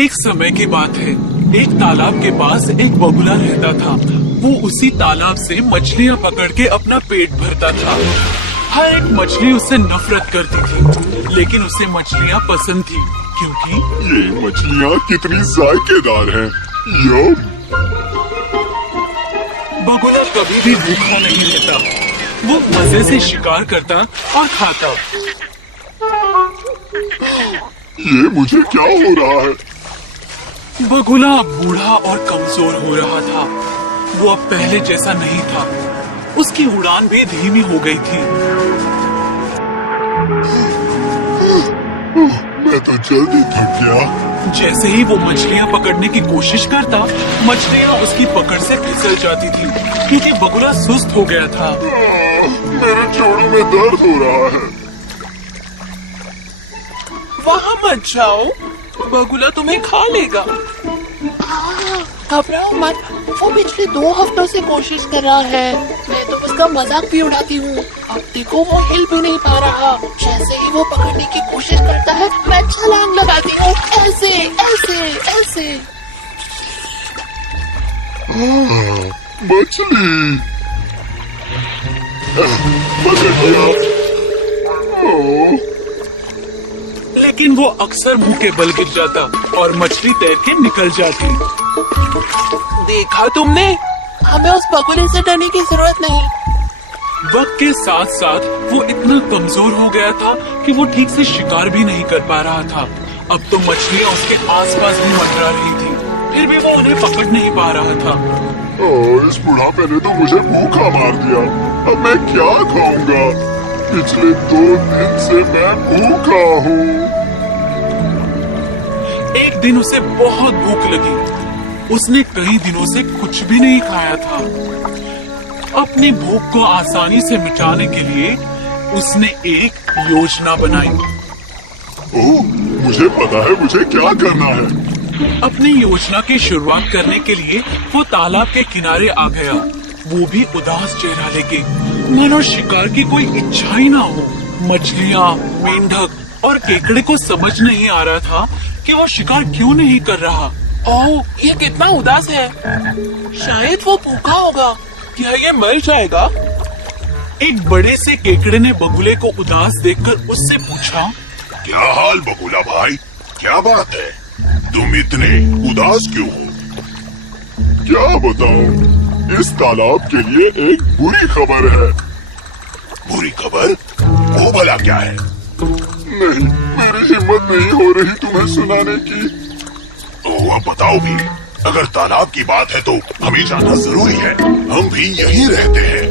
एक समय की बात है। एक तालाब के पास एक बगुला रहता था। वो उसी तालाब से मछलियाँ पकड़ के अपना पेट भरता था। हर एक मछली उससे नफरत करती थी, लेकिन उसे मछलियाँ पसंद थी क्योंकि ये मछलियाँ कितनी जायकेदार हैं। यम। बगुला कभी भी भूखा नहीं रहता। वो मजे से शिकार करता और खाता। ये मुझे क्या हो रहा है? बगुला बूढ़ा और कमजोर हो रहा था। वो अब पहले जैसा नहीं था। उसकी उड़ान भी धीमी हो गई थी। मैं तो जल्दी थक गया। जैसे ही वो मछलियाँ पकड़ने की कोशिश करता, मछलियाँ उसकी पकड़ से फिसल जाती थी क्योंकि बगुला सुस्त हो गया था। मेरे जोड़ों में दर्द हो रहा है। वहाँ मत जाओ, बगुला तुम्हें खा लेगा। घबराओ मत, वो पिछले 2 हफ्तों से कोशिश कर रहा है। मैं तो उसका मजाक भी उड़ाती हूँ। अब देखो वो हिल भी नहीं पा रहा। जैसे ही वो पकड़ने की कोशिश करता है, मैं छलांग लगाती हूँ, ऐसे ऐसे ऐसे। मछली पकड़ लिया। ओह, लेकिन वो अक्सर मुंह के बल गिर जाता और मछली तैर के निकल जाती। देखा तुमने? हमें उस बगुले से डरने की जरूरत नहीं। वक्त के साथ साथ वो इतना कमजोर हो गया था कि वो ठीक से शिकार भी नहीं कर पा रहा था। अब तो मछलियाँ उसके आसपास भी मंडरा रही थी, फिर भी वो उन्हें पकड़ नहीं पा रहा था। इस बुढ़ापे ने तो मुझे भूखा मार दिया। अब मैं क्या खाऊंगा? पिछले 2 दिन से मैं भूखा हूँ। एक दिन उसे बहुत भूख लगी। उसने कई दिनों से कुछ भी नहीं खाया था। अपनी भूख को आसानी से मिटाने के लिए उसने एक योजना बनाई। ओह, मुझे पता है मुझे क्या करना है। अपनी योजना की शुरुआत करने के लिए वो तालाब के किनारे आ गया, वो भी उदास चेहरा लेके, मानो शिकार की कोई इच्छा ही ना हो। मछलियाँ, मेंढक और केकड़े को समझ नहीं आ रहा था कि वो शिकार क्यों नहीं कर रहा। ओह, ये कितना उदास है। शायद वो भूखा होगा। क्या ये मर जाएगा? एक बड़े से केकड़े ने बगुले को उदास देखकर उससे पूछा, क्या हाल बगुला भाई? क्या बात है? तुम इतने उदास क्यों हो? क्या बताऊं? इस तालाब के लिए एक बुरी खबर है। बुरी खबर? वो भला क्या है? नहीं, मेरी हिम्मत नहीं हो रही तुम्हें सुनाने की। अब बताओ भी। अगर तालाब की बात है तो हमें जाना जरूरी है। हम भी यहीं रहते हैं।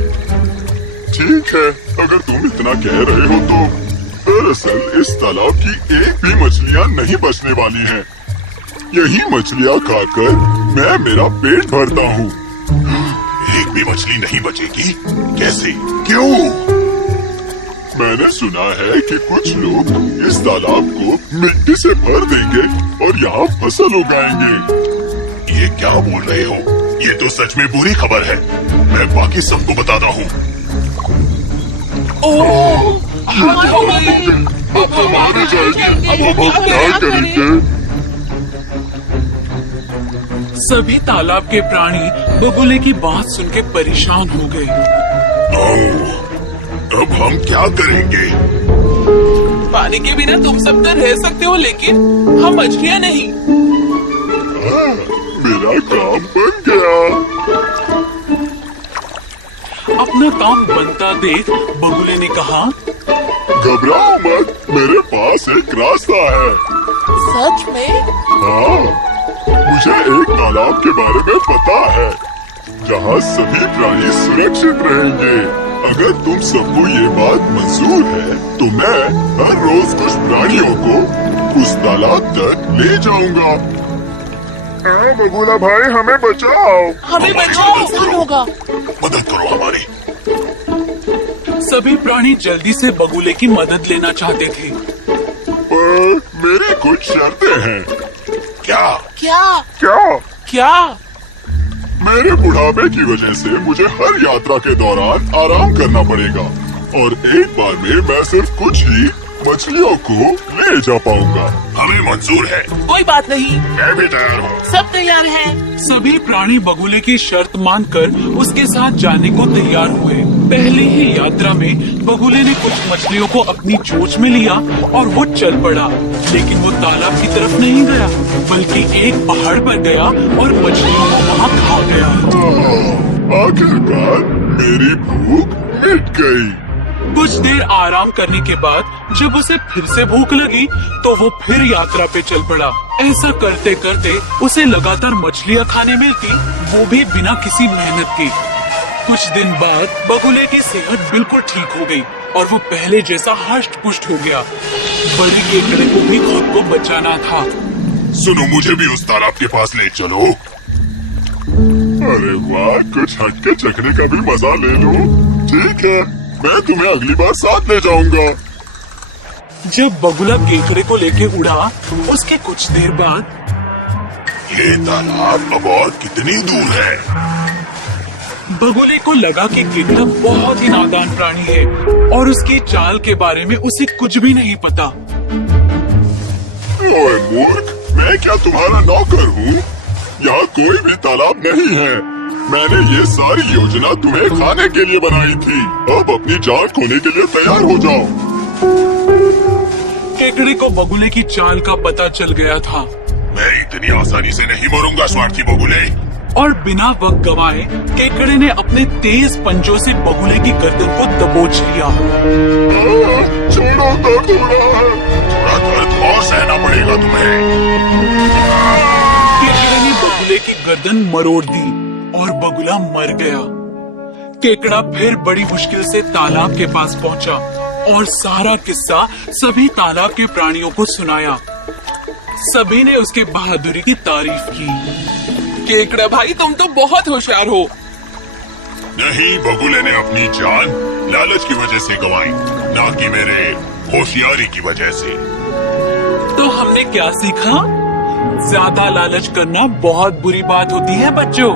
ठीक है, अगर तुम इतना कह रहे हो तो दरअसल इस तालाब की एक भी मछलियाँ नहीं बचने वाली हैं। यही मछलियाँ खाकर मैं मेरा पेट भरता हूँ। एक भी मछली नहीं बचेगी? कैसे? क्यों? मैंने सुना है कि कुछ लोग इस तालाब को मिट्टी से भर देंगे और यहाँ फसल उगाएंगे। ये क्या बोल रहे हो? ये तो सच में बुरी खबर है। मैं बाकी सबको बताता हूँ। अब हम मारे जाएंगे। अब हम क्या करेंगे? सभी तालाब के प्राणी बगुले की बात सुन के परेशान हो गए। अब हम क्या करेंगे? पानी के बिना तुम सब तो रह सकते हो, लेकिन हम मछलियाँ नहीं। मेरा काम बन गया। अपना काम बनता देख बगुले ने कहा, घबराओ मत, मेरे पास एक रास्ता है। सच में? हाँ, मुझे एक तालाब के बारे में पता है जहाँ सभी प्राणी सुरक्षित रहेंगे। अगर तुम सबको ये बात मंजूर है तो मैं हर रोज कुछ प्राणियों को उस तालाब तक ले जाऊंगा। बगुला भाई, हमें बचाओ। हमें बचाओ, नुकसान होगा। मदद करो हमारी। सभी प्राणी जल्दी से बगुले की मदद लेना चाहते थे। मेरी कुछ शर्तें हैं। क्या? क्या? क्या? क्या? मेरे बुढ़ापे की वजह से मुझे हर यात्रा के दौरान आराम करना पड़ेगा और एक बार में मैं सिर्फ कुछ ही मछलियों को ले जा पाऊंगा। हमें मंजूर है। कोई बात नहीं, मैं भी तैयार हूँ। सब तैयार हैं। सभी प्राणी बगुले की शर्त मानकर उसके साथ जाने को तैयार हुए। पहली ही यात्रा में बगुले ने कुछ मछलियों को अपनी चोंच में लिया और वो चल पड़ा। लेकिन वो तालाब की तरफ नहीं गया, बल्कि एक पहाड़ पर गया और मछलियों को वहाँ खा गया। आखिरकार मेरी भूख मिट गई। कुछ देर आराम करने के बाद जब उसे फिर से भूख लगी तो वो फिर यात्रा पे चल पड़ा। ऐसा करते करते उसे लगातार मछलियाँ खाने मिलती, वो भी बिना किसी मेहनत के। कुछ दिन बाद बगुले की सेहत बिल्कुल ठीक हो गई और वो पहले जैसा हष्ट पुष्ट हो गया। बड़े केकड़े को भी खुद को बचाना था। सुनो, मुझे भी उस तालाब के पास ले चलो। अरे वाह, कुछ हटके चखने का भी मजा ले लो। ठीक है, मैं तुम्हें अगली बार साथ ले जाऊंगा। जब बगुला केकड़े को लेके उड़ा, उसके कुछ देर बाद ये तालाब अब और कितनी दूर है? बगुले को लगा कि केकड़ा बहुत ही नादान प्राणी है और उसकी चाल के बारे में उसे कुछ भी नहीं पता। ओए मूर्ख, मैं क्या तुम्हारा नौकर हूँ? यहाँ कोई भी तालाब नहीं है। मैंने ये सारी योजना तुम्हें खाने के लिए बनाई थी। अब अपनी जान खोने के लिए तैयार हो जाओ। केकड़े को बगुले की चाल का पता चल गया था मैं इतनी आसानी से नहीं मरूंगा स्वार्थी बगुले। और बिना वक्त गवाए केकड़े ने अपने तेज पंजों से बगुले की गर्दन को दबोच लिया। छोड़ो, दर्द हो रहा है। थोड़ा दर्द और सहना पड़ेगा तुम्हें। केकड़े ने बगुले की गर्दन मरोड़ दी और बगुला मर गया। केकड़ा फिर बड़ी मुश्किल से तालाब के पास पहुंचा और सारा किस्सा सभी तालाब के प्राणियों को सुनाया। सभी ने उसके बहादुरी की तारीफ की। केकड़ा भाई, तुम तो बहुत होशियार हो। नहीं, बगुले ने अपनी जान लालच की वजह से गंवाई, ना कि मेरे होशियारी की वजह से। तो हमने क्या सीखा? ज्यादा लालच करना बहुत बुरी बात होती है बच्चों।